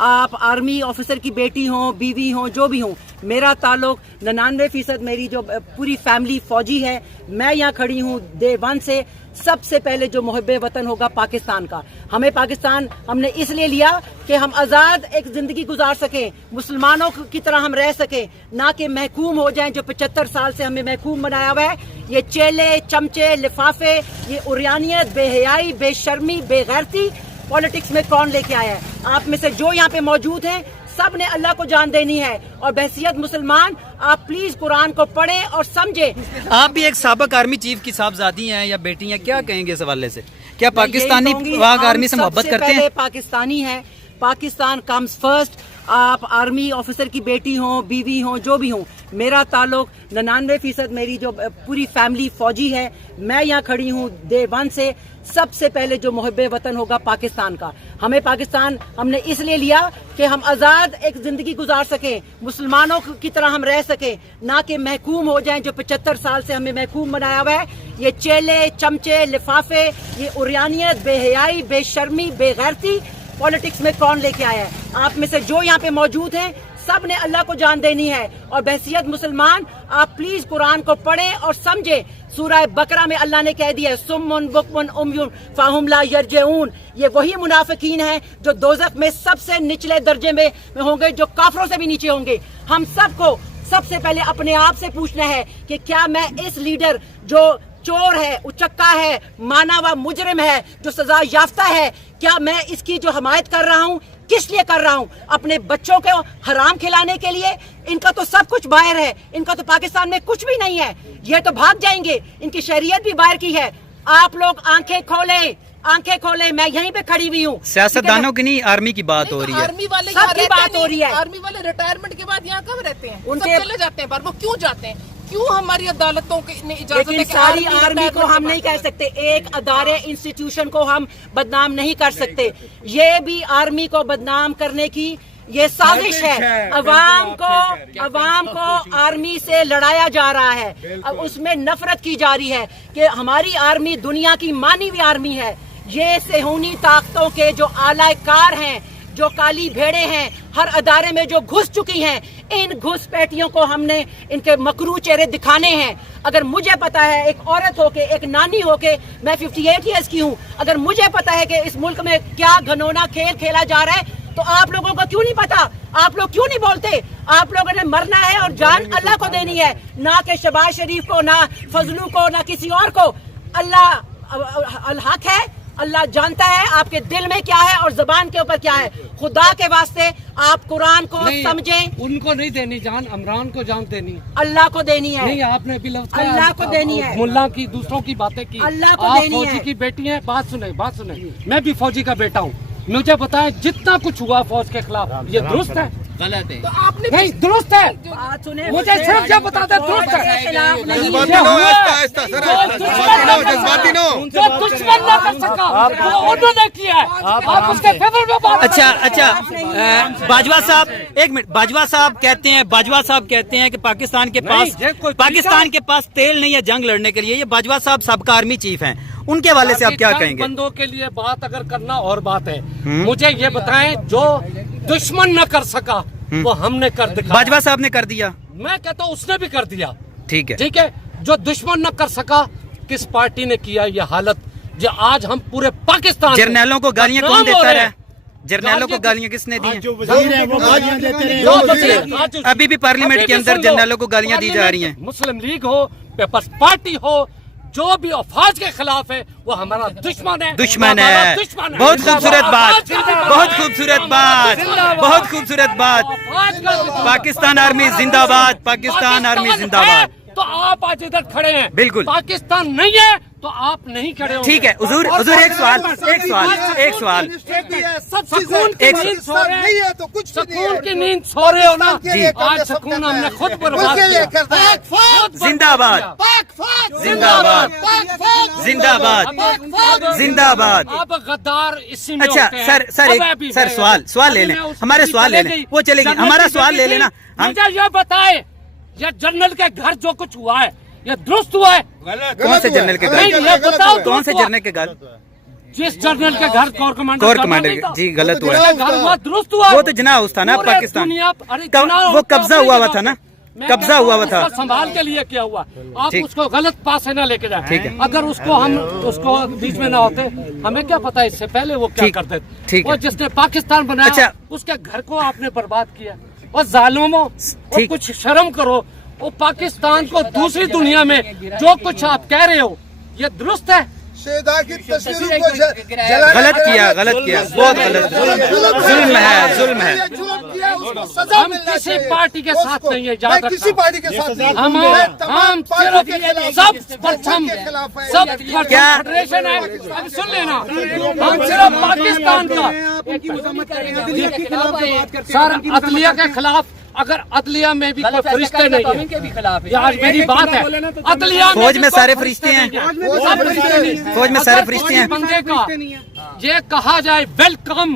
آپ army officer کی بیٹی ہوں, بیوی ہوں, جو بھی ہوں, میرا تعلق 99% میری جو پوری فیملی فوجی ہے. میں یہاں کھڑی ہوں ڈے ون سے. سب سے پہلے جو محب وطن ہوگا پاکستان کا. ہمیں پاکستان ہم نے اس لیے لیا کہ ہم آزاد ایک زندگی گزار سکیں, مسلمانوں کی طرح ہم رہ سکیں, نہ کہ محکوم ہو جائیں جو 75 سال سے ہمیں محکوم بنایا ہوا ہے. یہ چیلے, چمچے, لفافے, یہ عریانیت, بے حیائی, بے شرمی, بے غیرتی پالیٹکس میں کون لے کے آیا ہے؟ آپ میں سے جو یہاں پہ موجود ہیں سب نے اللہ کو جان دینی ہے, اور بحیثیت مسلمان آپ پلیز قرآن کو پڑھیں اور سمجھیں. آپ بھی ایک سابق آرمی چیف کی صاحبزادی ہیں یا بیٹی ہیں, کیا کہیں گے اس حوالے سے؟ کیا پاکستانی پاک آرمی سے محبت کرتے ہیں؟ پاکستانی ہے, پاکستان کمز فرسٹ. آپ آرمی آفیسر کی بیٹی ہوں, بیوی ہوں, جو بھی ہوں, میرا تعلق 99% میری جو پوری فیملی فوجی ہے. میں یہاں کھڑی ہوں ڈے ون سے. سب سے پہلے جو محب وطن ہوگا پاکستان کا. ہمیں پاکستان ہم نے اس لیے لیا کہ ہم آزاد ایک زندگی گزار سکیں, مسلمانوں کی طرح ہم رہ سکیں, نہ کہ محکوم ہو جائیں جو 75 سال سے ہمیں محکوم بنایا ہوا ہے. یہ چیلے, چمچے, لفافے, یہ عریانیت, بے حیائی, بے شرمی, بے غیرتی پالیٹکس میں کون لے کے آیا ہے؟ آپ میں سے جو یہاں پہ موجود ہیں سب نے اللہ کو جان دینی ہے, اور بحیثیت مسلمان آپ پلیز قرآن کو پڑھیں اور سمجھیں. سورہ بقرہ میں اللہ نے کہہ دیا ہے سمن بکمن امیون فہم لا یرجعون. یہ وہی منافقین ہیں جو دوزخ میں سب سے نچلے درجے میں ہوں گے, جو کافروں سے بھی نیچے ہوں گے. ہم سب کو سب سے پہلے اپنے آپ سے پوچھنا ہے کہ کیا میں اس لیڈر جو چور ہے, اچکا ہے, مانا ہوا مجرم ہے, جو سزا یافتہ ہے, کیا میں اس کی جو حمایت کر رہا ہوں کس لیے کر رہا ہوں؟ اپنے بچوں کو حرام کھلانے کے لیے؟ ان کا تو سب کچھ باہر ہے, ان کا تو پاکستان میں کچھ بھی نہیں ہے. یہ تو بھاگ جائیں گے, ان کی شہریت بھی باہر کی ہے. آپ لوگ آنکھیں کھولیں, آنکھیں کھولیں. میں یہیں پہ کھڑی ہوئی ہوں. سیاستدانوں کی نہیں, آرمی کی بات ہو رہی ہے. آرمی والے سب کی بات ہو رہی ہے. آرمی والے ریٹائرمنٹ کے بعد یہاں کب رہتے ہیں؟ ان کے چلے جاتے ہیں پر وہ کیوں جاتے ہیں؟ کیوں ہماری عدالتوں نے اجازت ہے لیکن کہ ساری آرمی کو ہم نہیں کہہ سکتے, ایک ادارے انسٹیٹیوشن کو ہم بدنام نہیں کر سکتے. یہ بھی آرمی کو بدنام کرنے کی یہ سازش ہے. عوام کو آرمی سے لڑایا جا رہا ہے, اب اس میں نفرت کی جا رہی ہے کہ ہماری آرمی دنیا کی مانی ہوئی آرمی ہے. یہ صہیونی طاقتوں کے جو اعلی کار ہیں, جو کالی بھیڑے ہیں, ہر ادارے میں جو گھس چکی ہیں, ان گھس پیٹیوں کو ہم نے ان کے مکروہ چہرے دکھانے ہیں. اگر مجھے پتا ہے ایک عورت ہو کے, ایک نانی ہو کے, میں 58 ایئرس کی ہوں, اگر مجھے پتا ہے کہ اس ملک میں کیا گھنونا کھیل کھیلا جا رہا ہے, تو آپ لوگوں کو کیوں نہیں پتا؟ آپ لوگ کیوں نہیں بولتے؟ آپ لوگوں نے مرنا ہے اور جان اللہ کو دینی ہے, نہ کہ شہباز شریف کو, نہ فضلو کو, نہ کسی اور کو. اللہ الحق ہے, اللہ جانتا ہے آپ کے دل میں کیا ہے اور زبان کے اوپر کیا ہے. خدا کے واسطے آپ قرآن کو سمجھیں. ان کو نہیں دینی جان, عمران کو جان دینی ہے, اللہ کو دینی ہے. نہیں آپ نے بھی لفظ اللہ کو دینی ہے. ملا کی دوسروں کی باتیں کی, اللہ کو آپ دینی ہے. فوجی کی بیٹی ہیں. بات سنیں, میں بھی فوجی کا بیٹا ہوں. مجھے بتائیں جتنا کچھ ہوا فوج کے خلاف, یہ درست ہے؟ غلط ہے. تو آپ نے نہیں درست ہے. بات سنیں, مجھے صرف یہ بتا دیں درست ہے. جو دشمن نہ کر سکا وہ انہوں نے کیا ہے, آپ اس کے فیور میں بات. اچھا باجوہ صاحب ایک منٹ. باجوہ صاحب کہتے ہیں کہ پاکستان کے پاس تیل نہیں ہے جنگ لڑنے کے لیے. یہ باجوہ صاحب سابقہ آرمی چیف ہیں, ان کے حوالے سے آپ کیا کہیں گے؟ بندوں کے لیے بات اگر کرنا اور بات ہے, مجھے یہ بتائیں جو دشمن نہ کر سکا وہ ہم نے کر دکھایا. باجوہ صاحب نے کر دیا. میں کہتا ہوں اس نے بھی کر دیا. ٹھیک ہے, جو دشمن نہ کر سکا کس پارٹی نے کیا یہ حالت؟ جو آج ہم پورے پاکستان جرنیلوں کو گالیاں کون دیتا ہے؟ جرنیلوں کو گالیاں کس نے دی ہیں؟ ابھی بھی پارلیمنٹ کے اندر جرنیلوں کو گالیاں دی جا رہی ہیں. مسلم لیگ ہو, پیپلز پارٹی ہو, جو بھی افواج کے خلاف ہے وہ ہمارا دشمن ہے. بہت خوبصورت بات. پاکستان آرمی زندہ باد, پاکستان آرمی زندہ باد. تو آپ آج ادھر کھڑے ہیں, بالکل پاکستان نہیں ہے تو آپ نہیں کھڑے ہو. ٹھیک ہے حضور, ایک سوال. سکون کی نیند سو رہے ہو نا, آج سکون ہم نے خود برباد کیا. زندہ باد, زندہ باد. آپ غدار اسی میں. اچھا سر سوال لے لیں, ہمارے سوال لے لیں, وہ چلے گی. ہمارا سوال لے لینا. مجھے یہ بتائے یہ جنرل کے گھر جو کچھ ہوا ہے یہ درست ہوا ہے؟ کون سے جنرل کے گھر؟ یہ بتاؤ کون سے جنرل کے گھر؟ जिस जनरल के घर core commander core general commander नहीं था, जी गलत हुआ है। उसके घर हुआ दुरुस्त हुआ। वो तो जना हाउस था ना पूरे पाकिस्तान, दुनिया- अरे कब- जना वो हाउस तो कब्जा अपनी हुआ जगह था ना, मैं कब्जा कहता हुआ हूँ था। उसको संभाल के लिए किया हुआ। आप ठीक। उसको गलत पास से ना लेके ठीक जाए। है। अगर उसको बीच में ना होते, हमें क्या पता इससे पहले वो क्या ठीक- करते। ठीक वो है। जिसने पाकिस्तान बनाया, अच्छा। उसके घर को आपने बर्बाद किया। और जालिमों, और ठीक। कुछ शर्म करो। वो पाकिस्तान को दूसरी दुनिया में जो कुछ आप कह रहे हो, ये दुरुस्त है? शेदा की तस्वीरों को जलाने गलत किया, बहुत गलत, जुल्म है, जुल्म है। जुल्म किया, उसको सजा हम मिलना किसी चाहिए। पार्टी के साथ उसको- नहीं है, याद मैं रखना। किसी पार्टी के साथ नहीं हूं। हम मैं तमाम पार्टियों के खिलाफ सब हूं। प्रथम के खिलाफ है। सब क्या? फेडरेशन है। अब सुन लेना, हम सिर्फ पाकिस्तान का सर अदलिया के खिलाफ। अगर अदलिया में भी कोई फरिश्ते नहीं है, ये आज मेरी बात है। अदलिया फौज में भी सारे कोई फरिश्ते हैं। सब फरिश्ते नहीं। फौज में सारे अगर फरिश्ते कोई हैं। बंदे का ये कहा जाए वेलकम,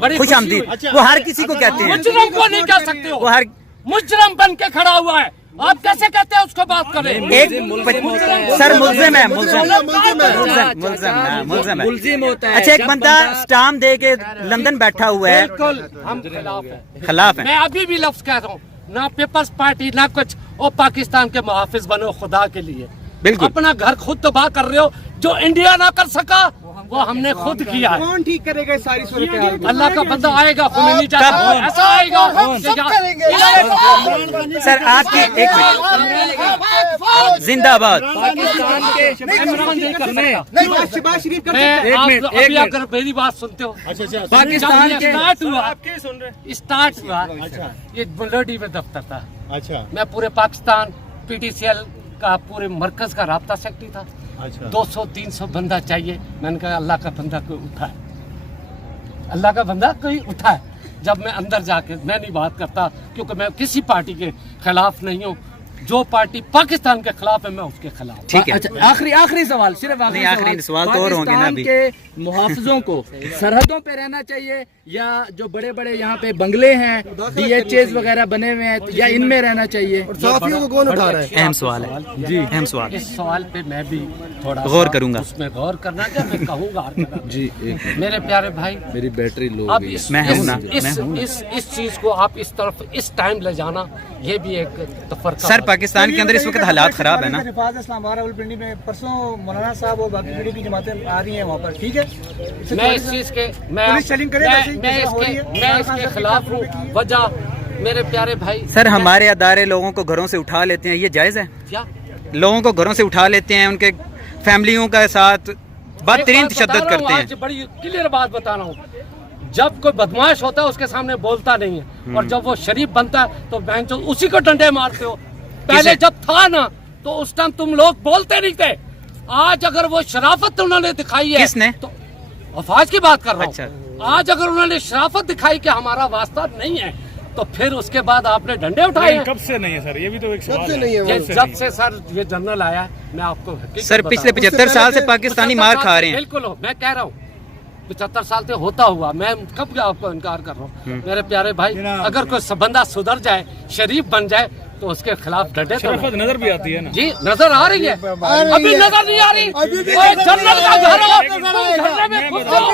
बड़ी खुश खुशी आमदीद, हुई। वो हर किसी को कहते हैं। मुजरम को नहीं कह सकते हो। वो हर मुजरम बन के खड़ा हुआ है, आप कैसे कहते हैं उसको बात करें? एक सर मुल्जिम है, मुल्जिम है। अच्छा, एक बंदा स्टाम्प दे के लंदन बैठा हुआ है, बिल्कुल हम खिलाफ है। खिलाफ है। मैं अभी भी लफ्ज कह रहा हूँ, ना पीपल्स पार्टी ना कुछ। और पाकिस्तान के मुहाफिज बनो खुदा के लिए। बिल्कुल। अपना घर खुद तबाह कर रहे हो। जो इंडिया ना कर सका वो हमने खुद किया है। कौन ठीक करेगा इस सारी सूरत हाल को? अल्लाह का बंदा आएगा, खुमैनी चाहता है, ऐसा आएगा। सब करेंगे। सर आपकी एक मिनट, जिंदाबाद। इमरान नहीं कर सकता। नहीं, शहबाज शरीफ का मैं आप अभी अगर मेरी बात सुनते हो, पाकिस्तान जब ये स्टार्ट हुआ, ये बुलडी में दफ्तर था। अच्छा, मैं पूरे पाकिस्तान पीटीसीएल का पूरे मरकज का राब्ता सेक्रेटरी था। 200-300 बंदा चाहिए। मैंने कहा अल्लाह का बंदा कोई उठाए, अल्लाह का बंदा कोई उठाए। जब मैं अंदर जाके, मैं नहीं बात करता क्योंकि मैं किसी पार्टी के खिलाफ नहीं हूँ। जो पार्टी पाकिस्तान के खिलाफ है, मैं उसके खिलाफ। ठीक है। अच्छा, आखिरी सवाल, सिर्फ नहीं, आखिरी सवाल तो और होंगे ना अभी। पाकिस्तान के मुहाफिजों को सरहदों पे रहना चाहिए या जो बड़े बड़े यहाँ पे बंगले हैं, DHAs वगैरह बने हुए हैं, या इनमें रहना चाहिए? साथियों को कौन उठा रहा है? अहम सवाल है जी, अहम सवाल। इस सवाल पे मैं भी थोड़ा गौर सा करूंगा। उसमें गौर करना क्या मैं कहूँगा जी, मेरे प्यारे भाई। मेरी बैटरी लो अब इस मैं हूं ना, इस मैं हूं। इस चीज को आप इस तरफ इस टाइम ले जाना, ये भी एक तफरका। सर पाकिस्तान के अंदर इस वक्त हालात खराब है ना। रिफाज इस्लाम रावलपिंडी में परसों मौलाना साहब और बाकी पीढ़ी की जमातें आ रही हैं वहाँ पर, ठीक है? मैं इस चीज के पुलिस चेलिंग करे वैसे ही मैं जैसा हो रही है। मैं इसके खिलाफ हूँ। वजह मेरे प्यारे भाई, सर हमारे अदारे लोगों को घरों से उठा लेते हैं, ये जायज़ है? क्या लोगों को घरों से उठा लेते हैं, उनके फैमिलियों का साथ बदतरीन तशद्दुद करते हैं। बड़ी क्लियर बात बता रहा हूँ। जब कोई बदमाश होता है उसके सामने बोलता नहीं है, और जब वो शरीफ बनता है तो बहन चो उसी को डंडे मारते हो। पहले किसे? जब था ना तो उस टाइम तुम लोग बोलते नहीं थे। आज अगर वो शराफत उन्होंने दिखाई है, किसने? तो अफवाज की बात कर रहा हूँ। अच्छा। आज अगर उन्होंने शराफत दिखाई कि हमारा वास्ता नहीं है, तो फिर उसके बाद आपने डंडे उठाए हैं। कब से नहीं है सर, ये भी तो एक सवाल सबसे है। नहीं है ये वो। जब से सर ये जनरल आया, मैं आपको हकीकत सर बता पिछले रहा हूँ। 75 साल से पाकिस्तानी 75 मार साल खा से रहे हैं। बिल्कुल हो, मैं कह रहा हूँ 75 साल से होता हुआ, मैं कब आपको इनकार कर रहा हूँ। मेरे प्यारे भाई, अगर कोई बंदा सुधर जाए, शरीफ बन जाए, तो उसके खिलाफ डटे तो शराफत नजर भी आती है ना। जी नजर आ रही है। अभी नजर नहीं आ रही। ओए, जनरल का घर हो तुम घरने में घुस जाओ।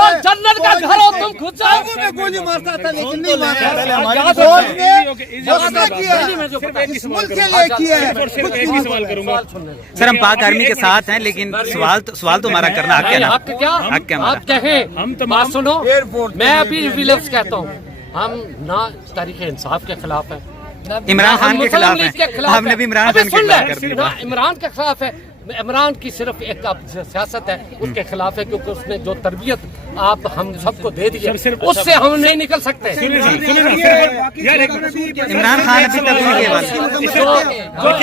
और जनरल का घर हो तुम घुस जाओ। गोली मारता था लेकिन नहीं मारता। याद फौज रखना। ने वादा किया है, मैं जो बता- इस मुल्क के लिए किया है। सिर्फ एक ही सवाल करूंगा। सवाल सुनने दो। सर हम पाक आर्मी के साथ हैं, लेकिन सवाल तो हमारा करना हक है ना। हक क्या? हक है आप हमारा। कहें, हम तमाम- बात सुनो। एयरपोर्ट मैं अभी विलियम्स कहता हूँ, हम ना तारीख इंसाफ के खिलाफ है, इमरान खान के मुस्लिम खिलाफ लीग है। के खिलाफ हमने है। भी इमरान अबे खान के सुन खिलाफ ले, कर दिया। ना इमरान के खिलाफ है। इमरान की सिर्फ एक सियासत है, उसके खिलाफ है, क्योंकि उसने जो तरबियत आप हम सबको दे दी है, उससे हम नहीं निकल सकते। यार एक मिनट। इमरान खान अभी तक नहीं किया। जो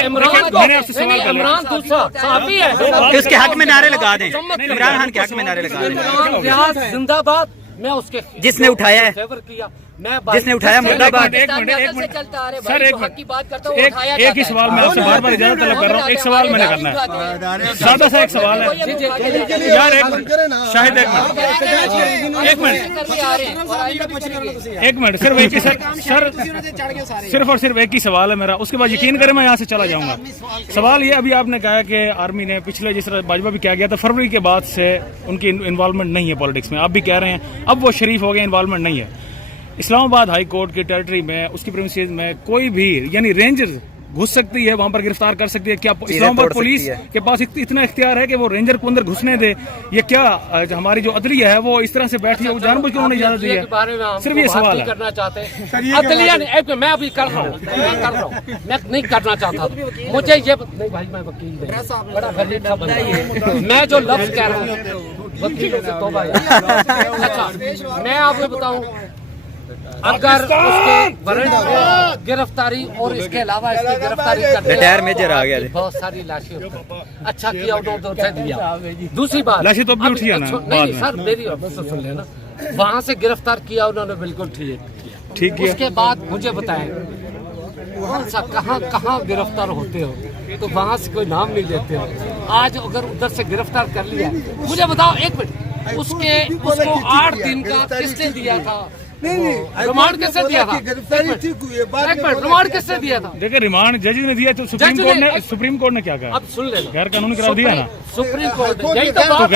इमरान मैंने आपसे सवाल कर लिया। इमरान दूसरा साहबी है। कि उसके हक में नारे लगा दें, इमरान खान के हक में नारे लगा दें। इमरान रियाज जिंदाबाद, मैं उसके जिसने उठाया है। फेवर किया, मैं जिसने उठाया मुर्दाबाद। एक मिनट सर, एक मिनट, एक ही सवाल मैं आपसे बार बार इजाजत तलब कर रहा हूँ। एक सवाल मैंने करना है, सादा सा एक सवाल है यार। एक मिनट शाहिद, एक मिनट सिर्फ एक ही सर सिर्फ और सिर्फ एक ही सवाल है मेरा, उसके बाद यकीन करें मैं यहाँ से चला जाऊंगा। सवाल ये, अभी आपने कहा कि आर्मी ने पिछले, जिस तरह बाजवा भी किया गया था, फरवरी के बाद से उनकी इन्वॉल्वमेंट नहीं है पॉलिटिक्स में। आप भी कह रहे हैं अब वो शरीफ हो गए, इन्वॉल्वमेंट नहीं है। इस्लामाबाद हाई कोर्ट की टेरिटरी में, उसकी प्रेमिसेस में कोई भी यानी रेंजर घुस सकती है, वहां पर गिरफ्तार कर सकती है। क्या इस्लामाबाद पुलिस के पास इतना इख्तियार है कि वो रेंजर को अंदर घुसने दे? ये क्या हमारी जो अदलिया है वो इस तरह से बैठी है, वो जानबूझ के उन्होंने इजाजत दी है? सिर्फ ये सवाल है। करना चाहते हैं अदलिया ने, मैं अभी कर रहा हूँ, मैं नहीं करना चाहता था। मुझे ये नहीं भाई, मैं वकील नहीं, बड़ा गरीब सा बंदा हूं। मैं जो लफ्ज कह रहा हूँ वकीलों से तौबा है। अच्छा मैं आपको बताऊं, अगर उसके वारंट पे गिरफ्तारी और इसके अलावा इसकी गिरफ्तारी करते रिटायर मेजर आ गया, बहुत सारी लाशें अच्छा किया उन्होंने तो उठा दिया। दूसरी बात, लाशें तो भी उठी है ना बाद नहीं में। सर मेरी बात तो सुन लेना, वहाँ से गिरफ्तार किया उन्होंने, बिल्कुल ठीक किया। ठीक है। उसके बाद मुझे बताएं कौन सा कहाँ गिरफ्तार होते हो, तो वहाँ से कोई नाम नहीं लेते हो। आज अगर उधर से गिरफ्तार कर लिया, मुझे बताओ एक मिनट, उसको 8 दिन का किसने दिया था? रिमांड किसने दिया था? गिरफ्तारी ठीक हुई है, बाद एक मिनट, रिमांड किसने दिया था? देखिए रिमांड जज ने दिया, तो सुप्रीम कोर्ट ने क्या कहा? अब सुन लेना, गैर कानूनी करार दिया ना। सुप्रीम कोर्ट ने यही तो बात